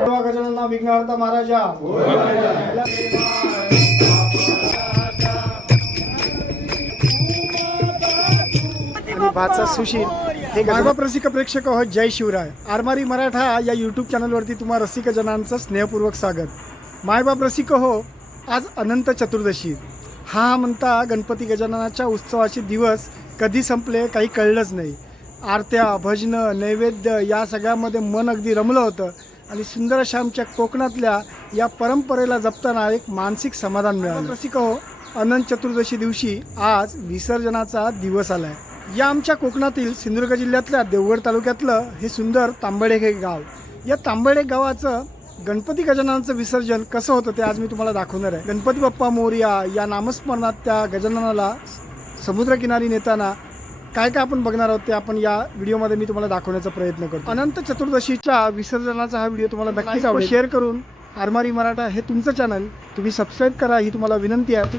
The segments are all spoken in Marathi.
तेव्हा गजानना विघ्नहर्ता महाराजा आणि भाचा सुशील हे मायबाप रसिक प्रेक्षक हो जय शिवराय. आरमारी मराठा या यूट्यूब चॅनलवरती तुम्हा रसिकजनांचं स्नेहपूर्वक स्वागत. मायबाप रसिक हो आज अनंत चतुर्दशी. हा म्हणता गणपती गजाननाच्या उत्सवाचे दिवस कधी संपले काही कळलंच नाही. आरत्या भजनं नैवेद्य या सगळ्यामध्ये मन अगदी रमलं होतं. आणि सुंदर अशा आमच्या कोकणातल्या या परंपरेला जपताना एक मानसिक समाधान मिळालं. रसिक हो. अनंत चतुर्दशी दिवशी आज विसर्जनाचा दिवस आलाय. या आमच्या कोकणातील सिंधुदुर्ग जिल्ह्यातल्या देवगड तालुक्यातलं हे सुंदर तांबडे हे गाव. या तांबडे गावाचं गणपती गजाननाचं विसर्जन कसं होतं ते आज मी तुम्हाला दाखवणार आहे. गणपती बाप्पा मोर्या या नामस्मरणात त्या गजाननाला समुद्रकिनारी नेताना काय काय आपण बघणार आहोत ते आपण या व्हिडिओमध्ये मी तुम्हाला दाखवण्याचा प्रयत्न करतो. अनंत चतुर्दशीच्या विसर्जनाचा हा व्हिडिओ तुम्हाला नक्कीच आवडेल. शेअर करून आरमारी मराठा हे तुमचं चॅनल तुम्ही सबस्क्राईब करा ही तुम्हाला विनंती आहे.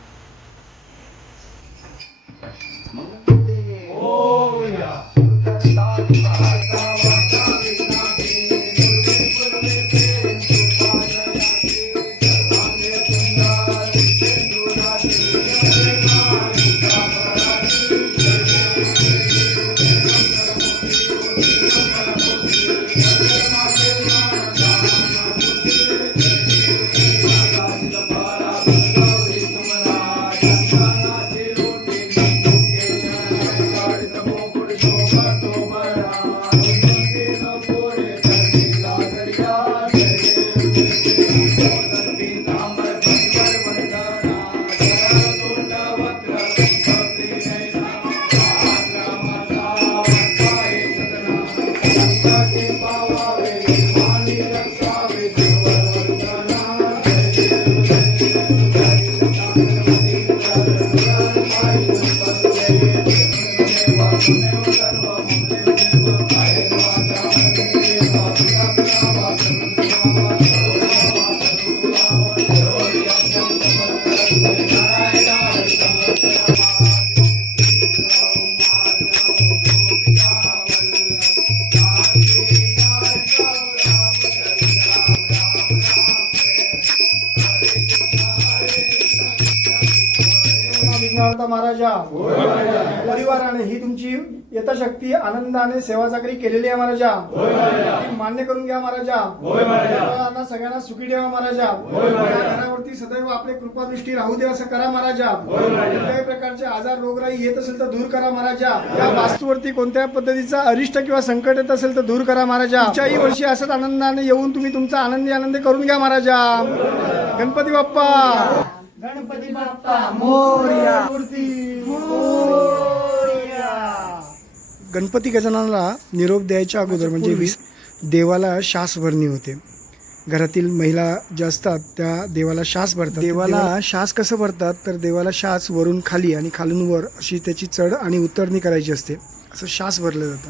यथाशक्ती आनंदाने सेवा चाकरी केलेली आहे महाराजा. ती मान्य करून घ्या महाराजा. सगळ्यांना सुखी ठेवा महाराजा. घरावरती सदैव आपले कृपादृष्टी राहू दे असं करा महाराजा. कोणत्याही प्रकारचे आजार रोगराई येत असेल तर दूर करा महाराजा. या वास्तूवरती कोणत्याही पद्धतीचा अरिष्ट किंवा संकट येत असेल तर दूर करा महाराजा. पुढच्याही वर्षी असंच आनंदाने येऊन तुम्ही तुमचा आनंदी आनंद करून घ्या महाराजा. गणपती बाप्पा. गणपती बाप्पा मोर्या. गणपती गजाननाला निरोप द्यायच्या अगोदर म्हणजे वीस देवाला शास भरणी होते. घरातील महिला ज्या असतात त्या देवाला शास भरतात. देवाला शास कसं भरतात? तर देवाला शास वरून खाली आणि खालून वर अशी त्याची चढ आणि उतरणी करायची असते. असं शास भरलं जातं.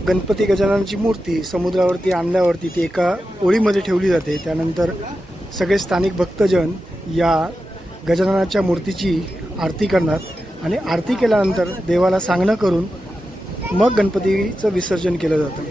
गणपती गजाननाची मूर्ती समुद्रावरती आणल्यावरती ती एका ओळीमध्ये ठेवली जाते. त्यानंतर सगळे स्थानिक भक्तजन या गजाननाच्या मूर्तीची आरती करणार आणि आरती केल्यानंतर देवाला सांगणं करून मग गणपतीचं विसर्जन केलं जातं.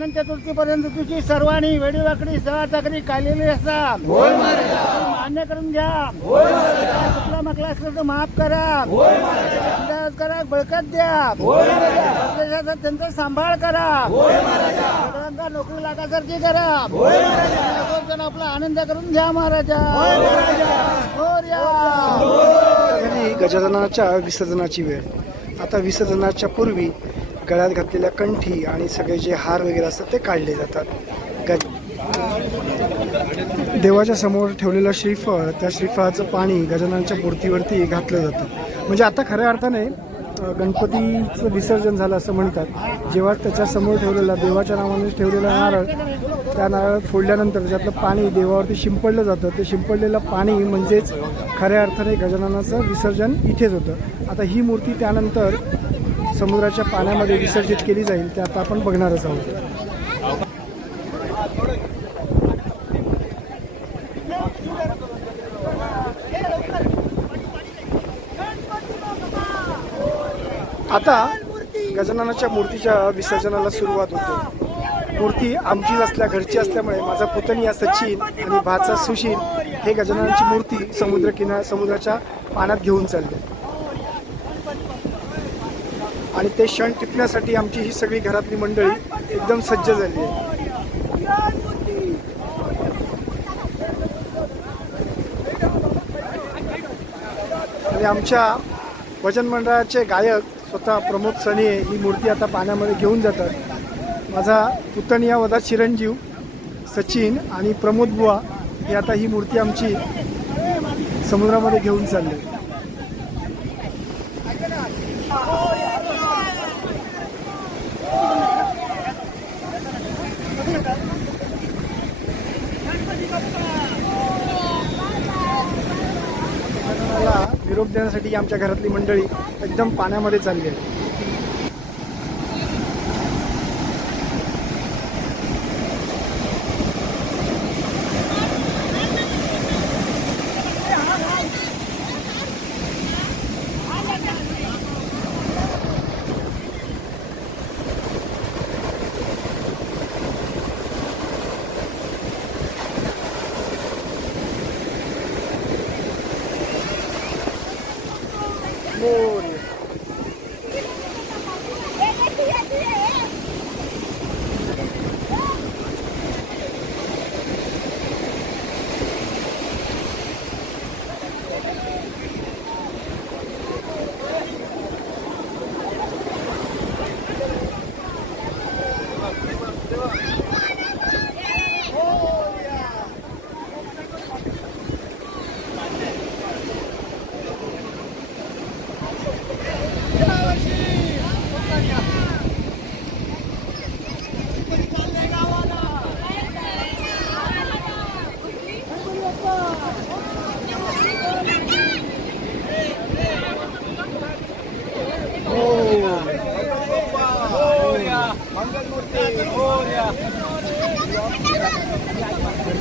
मंगल चतुर्थीपर्यंत तुझी सर्वांनी वेडीवाकडी सहा चाकरी काढलेली असतात मान्य करून घ्या. चुकला मकला तर माफ करा. अंदाज करा बळकत द्या. प्रदेशाचा त्यांचा सांभाळ करा. सगळ्यांना नोकरी लागासारखी करा. जण आपला आनंद करून घ्या महाराजा. आणि गजाननाच्या विसर्जनाची वेळ. आता विसर्जनाच्या पूर्वी गळ्यात घातलेल्या कंठी आणि सगळे जे हार वगैरे असतात ते काढले जातात. गज देवाच्या समोर ठेवलेलं श्रीफळ त्या श्रीफळाचं पाणी गजाननाच्या मूर्तीवरती घातलं जातं. म्हणजे आता खऱ्या अर्थाने गणपतीचं विसर्जन झालं असं म्हणतात. जेव्हा त्याच्यासमोर ठेवलेला देवाच्या नावाने ठेवलेला नारळ त्या नारळात फोडल्यानंतर त्यातलं पाणी देवावरती शिंपडलं जातं ते शिंपडलेलं पाणी म्हणजेच खऱ्या अर्थाने गजाननाचं विसर्जन इथेच होतं. आता ही मूर्ती त्यानंतर समुद्राच्या पाण्यामध्ये विसर्जित केली जाईल ते आता आपण बघणारच आहोत. आता गजाननाच्या मूर्तीच्या विसर्जनाला सुरुवात होते. मूर्ती आमची असल्या घरची असल्यामुळे माझा पुतणी सचिन आणि भाचा सुशील हे गजाननाची मूर्ती समुद्र किनार समुद्राच्या पाण्यात घेऊन चालले. आणि ते क्षण टिपण्यासाठी आमची ही सगळी घरातली मंडळी एकदम सज्ज झाली आहे. आणि आमच्या भजन मंडळाचे गायक स्वतः प्रमोद सने ही मूर्ती आता पाण्यामध्ये घेऊन जातात. माझा पुतणी वजा चिरंजीव सचिन आणि प्रमोद बुवा ही आता ही मूर्ती आमची समुद्रामध्ये घेऊन चालले. आहे निरोप देण्यासाठी आमच्या घरातली मंडळी एकदम पाण्यामध्ये चालली आहे.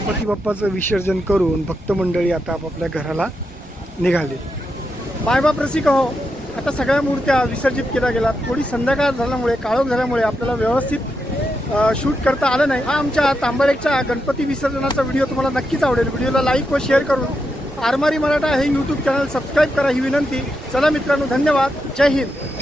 गणपती बाप्पाचं विसर्जन करून भक्त मंडळी आता आपापल्या घराला निघाली. मायबाप रसिक हो. आता सगळ्या मूर्त्या विसर्जित केल्या गेल्या थोडी संध्याकाळ झाल्यामुळे काळोख झाल्यामुळे आपल्याला व्यवस्थित शूट करता आलं नाही. हा आमच्या तांबरेकच्या गणपती विसर्जनाचा व्हिडिओ तुम्हाला नक्कीच आवडेल. व्हिडिओला लाईक व शेअर करून आरमारी मराठा हे यूट्यूब चॅनल सबस्क्राईब करा ही विनंती. चला मित्रांनो धन्यवाद. जय हिंद.